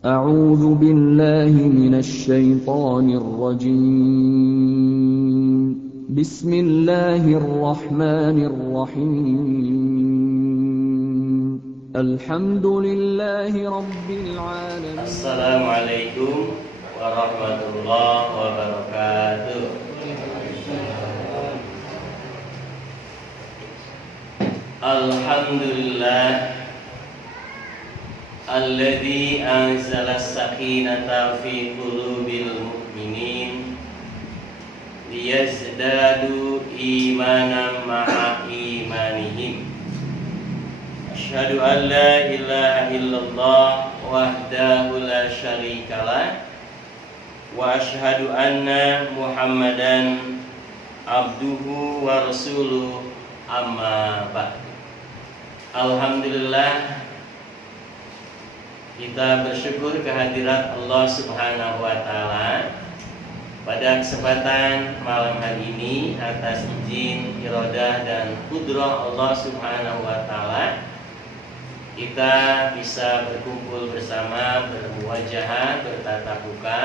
أعوذ بالله من الشيطان الرجيم بسم الله الرحمن الرحيم الحمد لله رب العالمين. Assalamualaikum warahmatullahi wabarakatuh. Alhamdulillah alladzi anzala as-sakinata fi qulubil mu'minin liyazdadu imanan ma'a imanihim. Asyhadu an la ilaha illallah wahdahu la syarikalah wa asyhadu anna Muhammadan abduhu wa rasuluh, amma ba'du. Alhamdulillah, kita bersyukur kehadirat Allah Subhanahu wa taala pada kesempatan malam hari ini atas izin, iradah dan qudrah Allah Subhanahu wa taala kita bisa berkumpul bersama, bermuwajahah, bertatap muka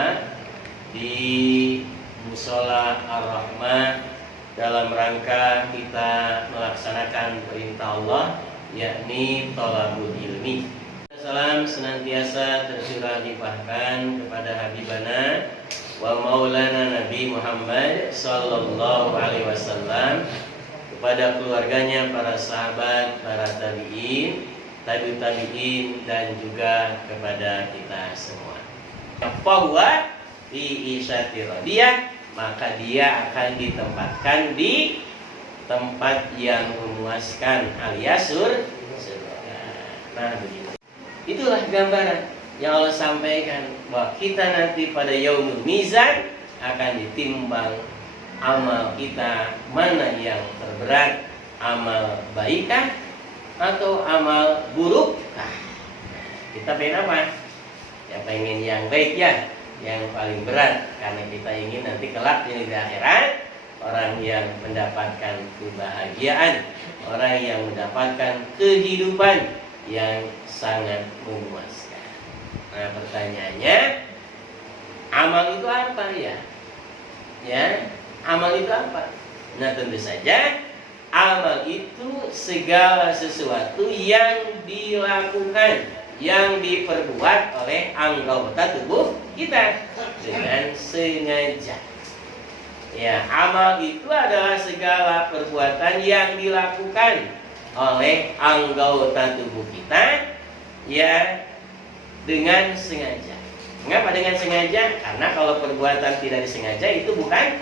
di Mushola Ar-Rahmah dalam rangka kita melaksanakan perintah Allah, yakni thalabul ilmi. Salam senantiasa tercurah limpahkan kepada Habibana wa Maulana Nabi Muhammad sallallahu alaihi wasallam, kepada keluarganya, para sahabat, para tabi'in, tabi'ut tabi'in, dan juga kepada kita semua. Bahwa di isyati radiyah, maka dia akan ditempatkan di tempat yang memuaskan alias surga. Nah, begitu. Itulah gambaran yang Allah sampaikan, bahwa kita nanti pada yaumul mizan akan ditimbang amal kita mana yang terberat, amal baikkah atau amal burukkah. Kita pengen apa? Ya pengen yang baik ya, yang paling berat, karena kita ingin nanti kelak di akhirat orang yang mendapatkan kebahagiaan, orang yang mendapatkan kehidupan yang sangat memuaskan. Nah, pertanyaannya, amal itu apa ya? Ya, amal itu apa? Nah, tentu saja amal itu segala sesuatu yang dilakukan, yang diperbuat oleh anggota tubuh kita dengan sengaja. Ya, amal itu adalah segala perbuatan yang dilakukan oleh anggota tubuh kita ya dengan sengaja. Mengapa dengan sengaja? Karena kalau perbuatan tidak disengaja itu bukan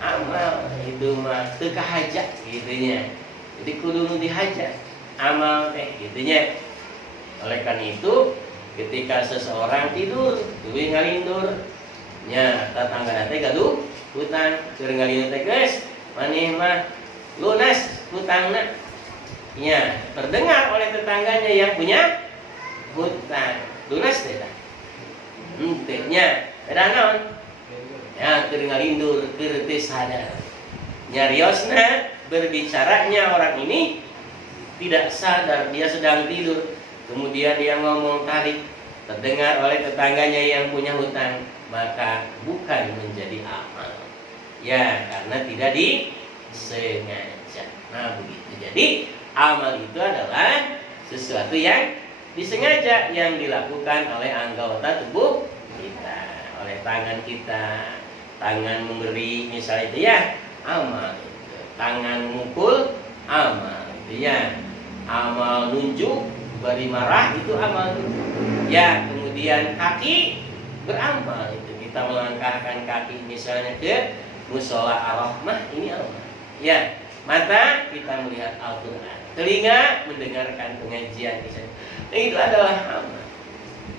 amal, itu mah kekahajat gitunya. Jadi kudu dihajar amal gitunya. Oleh karena itu, ketika seseorang tidur, duwe ngalindur, nya tetangga teh gaduh hutang, keur ngalindur teh geus maneh mah lunas hutangna. Ya, terdengar oleh tetangganya yang punya hutang, lunas teh tah. Henteu nya, beda naon? Ya, keur ngalindur, keur teu sadar. Nyariosna berbicaranya orang ini tidak sadar dia sedang tidur. Kemudian dia ngomong tarik, terdengar oleh tetangganya yang punya hutang, maka bukan menjadi amal. Ya, karena tidak disengaja. Nah, begitu. Jadi amal itu adalah sesuatu yang disengaja, yang dilakukan oleh anggota tubuh kita, oleh tangan kita. Tangan memberi misalnya itu ya amal itu. Tangan mukul amal itu ya. Amal nunjuk, beri marah itu amal itu. Ya, kemudian kaki beramal itu. Kita melangkahkan kaki misalnya ke Mushola Ar-Rahmah, ini amal. Ya, mata kita melihat Al-Quran, telinga mendengarkan pengajian misalnya. Itu adalah amal.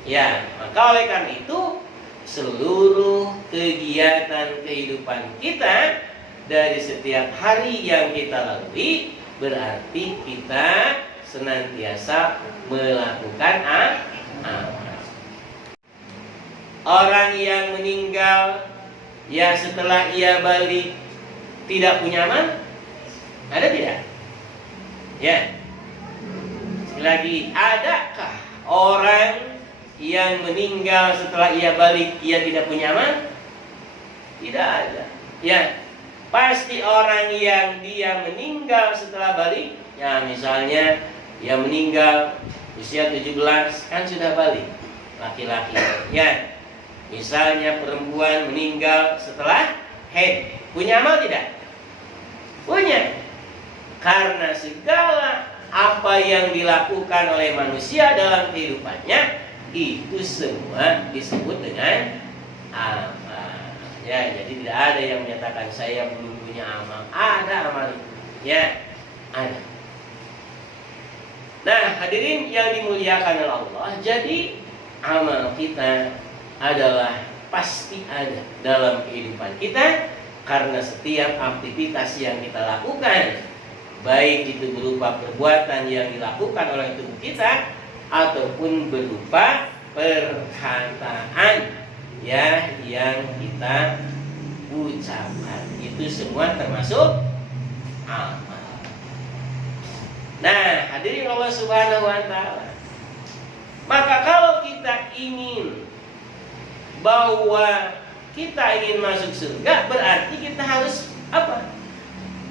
Ya, maka oleh karena itu seluruh kegiatan kehidupan kita dari setiap hari yang kita lalui berarti kita senantiasa melakukan amal. Orang yang meninggal ya setelah ia balik tidak punya amal, ada tidak? Ya. Sekali lagi, adakah orang yang meninggal setelah ia balik ia tidak punya amal? Tidak ada. Ya, pasti orang yang dia meninggal setelah balik, ya misalnya ia meninggal usia 17 kan sudah balik, laki-laki. Ya, misalnya perempuan meninggal setelah haid, punya amal tidak? Punya. Karena segala apa yang dilakukan oleh manusia dalam kehidupannya itu semua disebut dengan amal. Ya, jadi tidak ada yang menyatakan saya belum punya amal. Ada amal itu. Ya, ada. Nah, hadirin yang dimuliakan oleh Allah, jadi amal kita adalah pasti ada dalam kehidupan kita, karena setiap aktivitas yang kita lakukan, baik itu berupa perbuatan yang dilakukan oleh tubuh kita ataupun berupa perkataan ya yang kita ucapkan, itu semua termasuk amal. Nah, hadirin Allah Subhanahu wa taala, maka kalau kita ingin bahwa kita ingin masuk surga, berarti kita harus apa?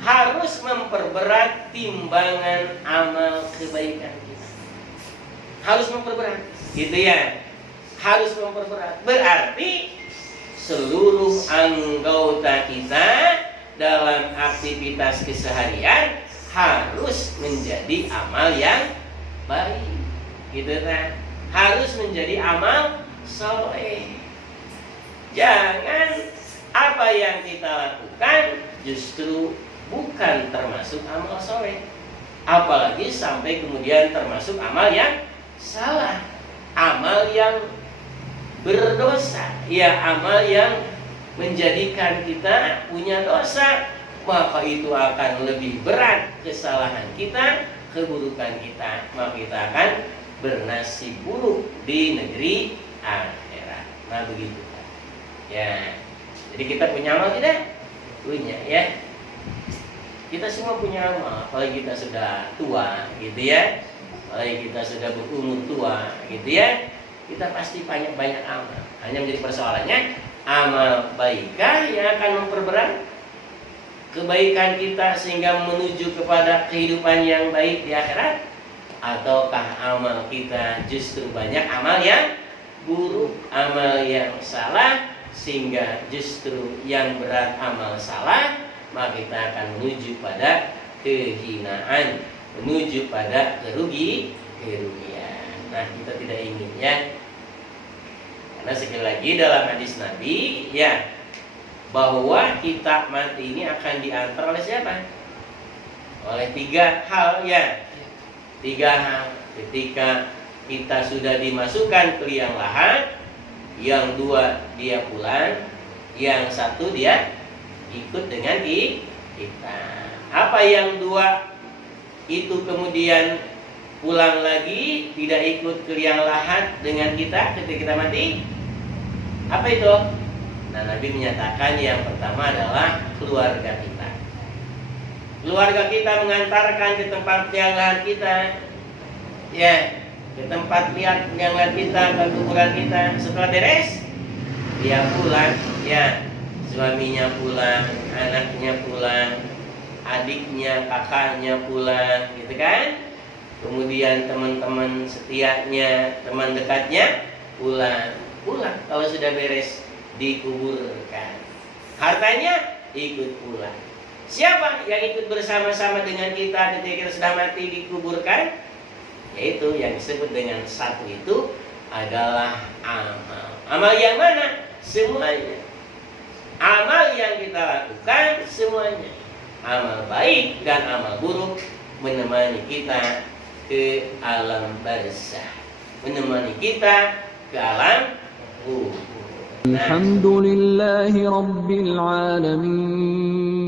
Harus memperberat timbangan amal kebaikan kita. Harus memperberat, gitu ya. Harus memperberat. Berarti seluruh anggota kita dalam aktivitas keseharian harus menjadi amal yang baik, gitu kan? Harus menjadi amal soleh. Jangan apa yang kita lakukan justru bukan termasuk amal soleh, apalagi sampai kemudian termasuk amal yang salah, amal yang berdosa, ya amal yang menjadikan kita punya dosa, maka itu akan lebih berat kesalahan kita, keburukan kita, maka kita akan bernasib buruk di negeri akhirat. Nah begitu. Ya, jadi kita punya amal tidak? Punya, ya. Kita semua punya amal, apalagi kita sudah tua, gitu ya. Apalagi kita sudah berumur tua, gitu ya. Kita pasti banyak amal. Hanya menjadi persoalannya, amal baikkah yang akan memperberat kebaikan kita sehingga menuju kepada kehidupan yang baik di akhirat, ataukah amal kita justru banyak amal yang buruk, amal yang salah, sehingga justru yang berat amal salah, maka kita akan menuju pada kehinaan, menuju pada kerugian. Nah, kita tidak ingin, ya. Karena sekali lagi dalam hadis Nabi, ya, bahwa kita mati ini akan diantar oleh siapa? Oleh 3 hal, ya. 3 hal. Ketika kita sudah dimasukkan ke liang lahat, yang 2 dia pulang, yang 1 dia ikut dengan kita. Apa yang 2 itu kemudian pulang lagi, tidak ikut ke liang lahat dengan kita ketika kita mati? Apa itu? Nah, Nabi menyatakan yang pertama adalah keluarga kita. Keluarga kita mengantarkan ke tempat liang lahat kita, ya, ke tempat lihat yang kita, ke kuburan kita. Setelah beres, dia pulang, ya, suaminya pulang, anaknya pulang, adiknya, kakaknya pulang, gitu kan? Kemudian teman-teman setianya, teman dekatnya pulang. Kalau sudah beres dikuburkan. Hartanya ikut pulang. Siapa yang ikut bersama-sama dengan kita ketika kita sudah mati dikuburkan? Yaitu yang disebut dengan 1 itu adalah amal. Amal yang mana? Semuanya. Amal yang kita lakukan semuanya. Amal baik dan amal buruk menemani kita ke alam barzakh, menemani kita ke alam kubur. Alhamdulillahi Rabbil Alamin.